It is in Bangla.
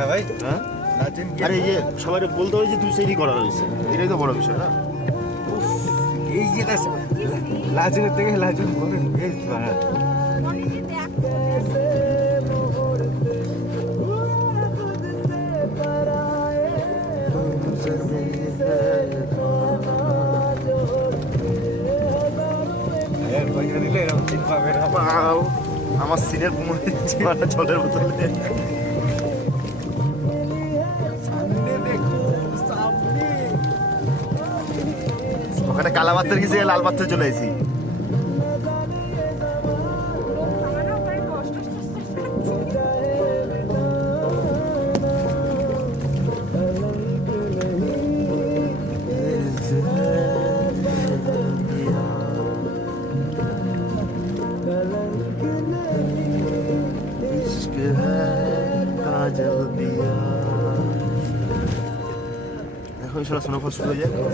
হ্যাঁ ভাই, হ্যাঁ লাচেন কি? আরে এই যে সবাই বলতে হয় যে তুই সেই করা হয়েছে, এটাই তো বড় বিষয় না। এই যে লাচেনের থেকে লাচেন বড় বেশ ভাড়া। পয়সা দিলে এরকম চিন পাবে না। বাও, আমার সিনের পুমে জলের বোতলে। সামনে দেখো, সামনে। ওখানে কালা পাথর গেছে, লাল পাথর চলে এসেছি। এখন সেটা স্নোফল শুরু হয়ে যায়।